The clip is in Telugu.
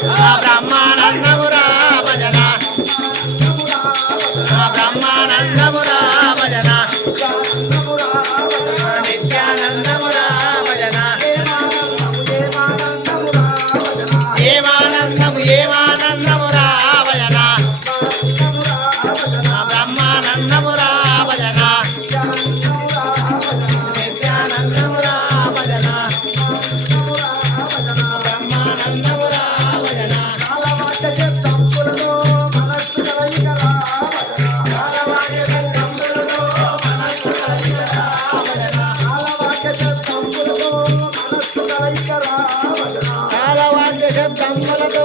బ్రహ్మానందమురా భజన బ్రహ్మానందమురా భజన నిత్యానందమురా భజన ఏమానందము ఏమానందమురా భజన బ్రహ్మానందమురా భజన నిత్యానందమురా భజన బ్రహ్మానందమురా భజన కాలవాక్య శబ్దములతో